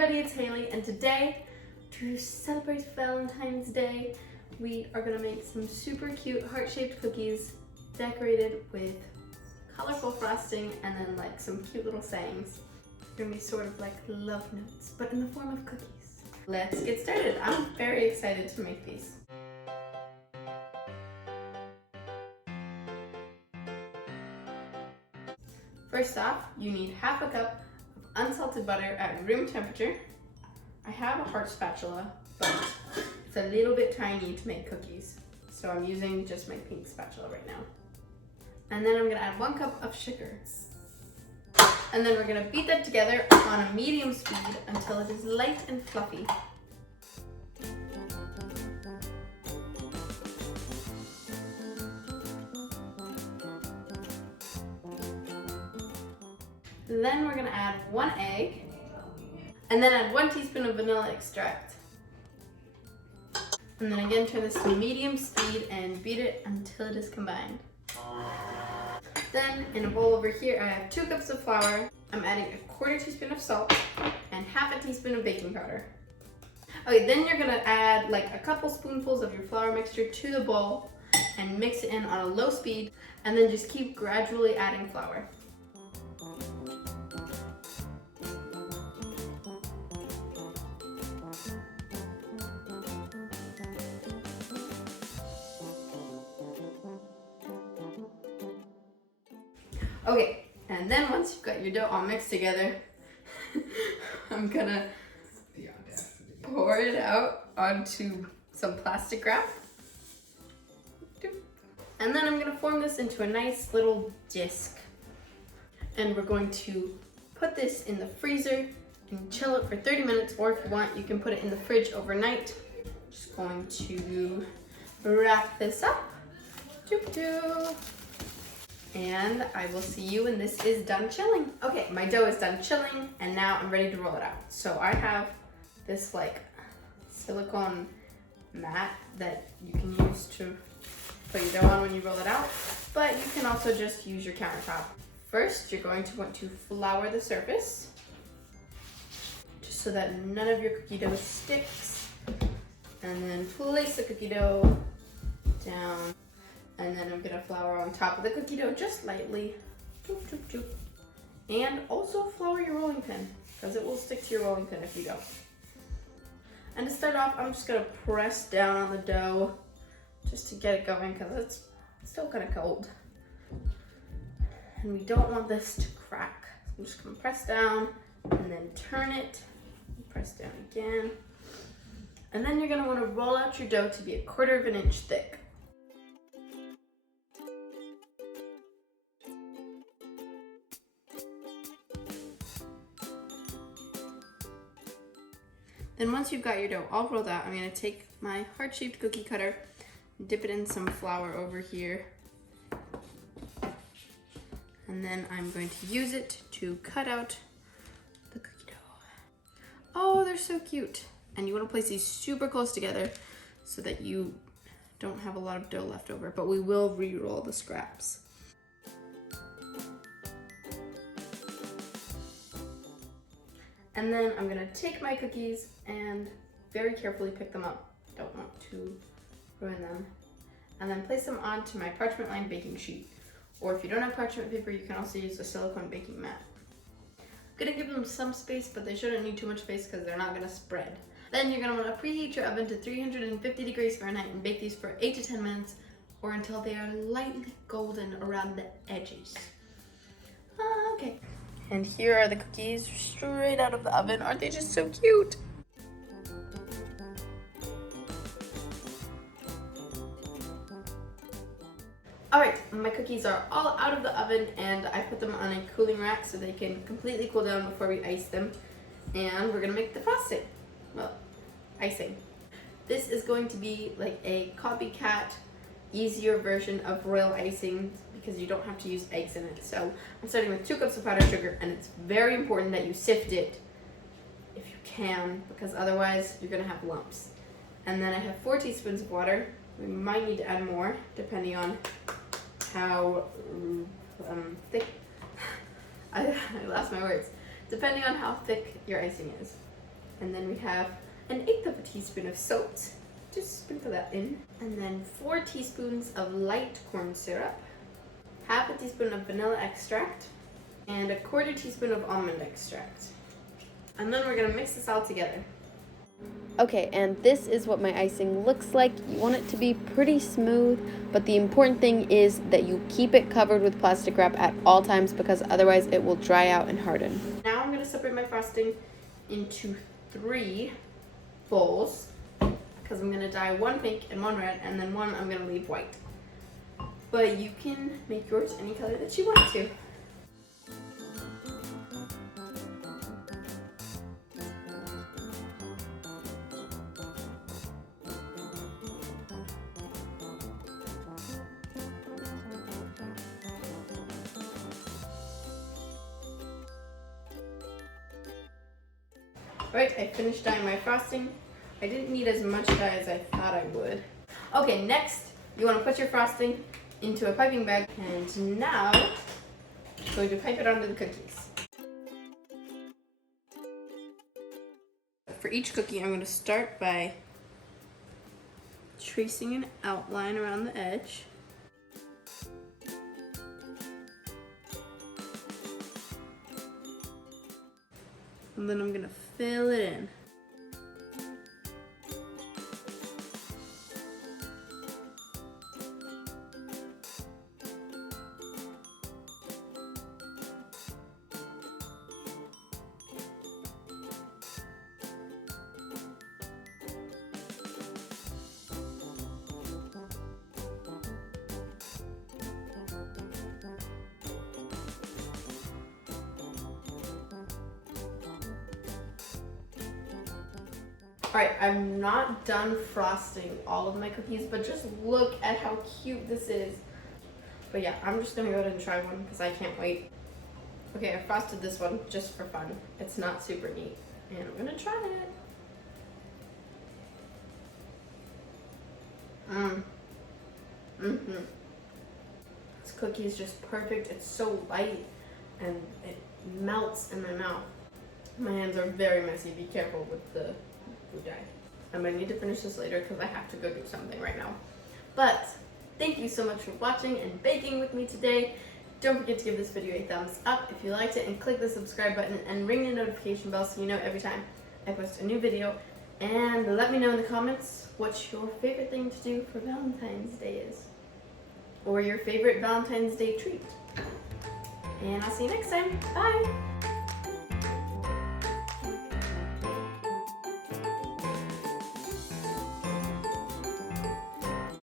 everybody, it's Hailey, and today, to celebrate Valentine's Day, we are gonna make some super cute heart-shaped cookies decorated with colorful frosting and then like some cute little sayings. They're gonna be sort of like love notes, but in the form of cookies. Let's get started. I'm very excited to make these. First off, you need half a cup of unsalted butter at room temperature. I have a heart spatula, but it's a little bit tiny to make cookies, so I'm using just my pink spatula right now. And then I'm gonna add 1 cup of sugar. And then we're gonna beat that together on a medium speed until it is light and fluffy. Then we're gonna add 1 egg, and then add 1 teaspoon of vanilla extract. And then again, turn this to medium speed and beat it until it is combined. Then in a bowl over here, I have 2 cups of flour. I'm adding a 1/4 teaspoon of salt and 1/2 teaspoon of baking powder. Okay, then you're gonna add like a couple spoonfuls of your flour mixture to the bowl and mix it in on a low speed, and then just keep gradually adding flour. Okay, and then once you've got your dough all mixed together, I'm gonna pour it out onto some plastic wrap. And then I'm gonna form this into a nice little disc. And we're going to put this in the freezer and chill it for 30 minutes, or if you want, you can put it in the fridge overnight. Just going to wrap this up. And I will see you when this is done chilling. Okay, my dough is done chilling, and now I'm ready to roll it out. So I have this like silicone mat that you can use to put your dough on when you roll it out, but you can also just use your countertop. First, you're going to want to flour the surface, just so that none of your cookie dough sticks. And then place the cookie dough down. And then I'm gonna flour on top of the cookie dough just lightly. And also flour your rolling pin, because it will stick to your rolling pin if you don't. And to start off, I'm just gonna press down on the dough just to get it going, because it's still kind of cold. And we don't want this to crack. I'm just gonna press down and then turn it, press down again. And then you're gonna wanna roll out your dough to be 1/4 inch thick. Then once you've got your dough all rolled out, I'm gonna take my heart-shaped cookie cutter, dip it in some flour over here, and then I'm going to use it to cut out the cookie dough. Oh, they're so cute. And you wanna place these super close together so that you don't have a lot of dough left over, but we will re-roll the scraps. And then I'm gonna take my cookies and very carefully pick them up. Don't want to ruin them. And then place them onto my parchment lined baking sheet. Or if you don't have parchment paper, you can also use a silicone baking mat. I'm gonna give them some space, but they shouldn't need too much space because they're not gonna spread. Then you're gonna wanna preheat your oven to 350 degrees Fahrenheit and bake these for 8 to 10 minutes or until they are lightly golden around the edges. Okay. And here are the cookies straight out of the oven. Aren't they just so cute? All right, my cookies are all out of the oven, and I put them on a cooling rack so they can completely cool down before we ice them. And we're gonna make the frosting. Well, icing. This is going to be like a copycat, easier version of royal icing, because you don't have to use eggs in it. So I'm starting with 2 cups of powdered sugar, and it's very important that you sift it if you can, because otherwise you're gonna have lumps. And then I have 4 teaspoons of water. We might need to add more depending on how thick, I lost my words. Depending on how thick your icing is. And then we have 1/8 of a teaspoon of salt. Just sprinkle that in. And then 4 teaspoons of light corn syrup, 1/2 teaspoon of vanilla extract, and 1/4 teaspoon of almond extract. And then we're gonna mix this all together. Okay, and this is what my icing looks like. You want it to be pretty smooth, but the important thing is that you keep it covered with plastic wrap at all times because otherwise it will dry out and harden. Now I'm gonna separate my frosting into 3 bowls because I'm gonna dye 1 pink and 1 red, and then 1 I'm gonna leave white. But you can make yours any color that you want to. Alright, I finished dyeing my frosting. I didn't need as much dye as I thought I would. Okay, next, you want to put your frosting into a piping bag, and now I'm going to pipe it onto the cookies. For each cookie, I'm going to start by tracing an outline around the edge. And then I'm going to fill it in. Alright, I'm not done frosting all of my cookies, but just look at how cute this is. But yeah, I'm just gonna go ahead and try one because I can't wait. Okay, I frosted this one just for fun. It's not super neat, and I'm gonna try it. This cookie is just perfect. It's so light and it melts in my mouth. My hands are very messy. Be careful with the food dye. I might need to finish this later because I have to go do something right now. But thank you so much for watching and baking with me today. Don't forget to give this video a thumbs up if you liked it, and click the subscribe button and ring the notification bell so you know every time I post a new video. And let me know in the comments what your favorite thing to do for Valentine's Day is, or your favorite Valentine's Day treat. And I'll see you next time. Bye!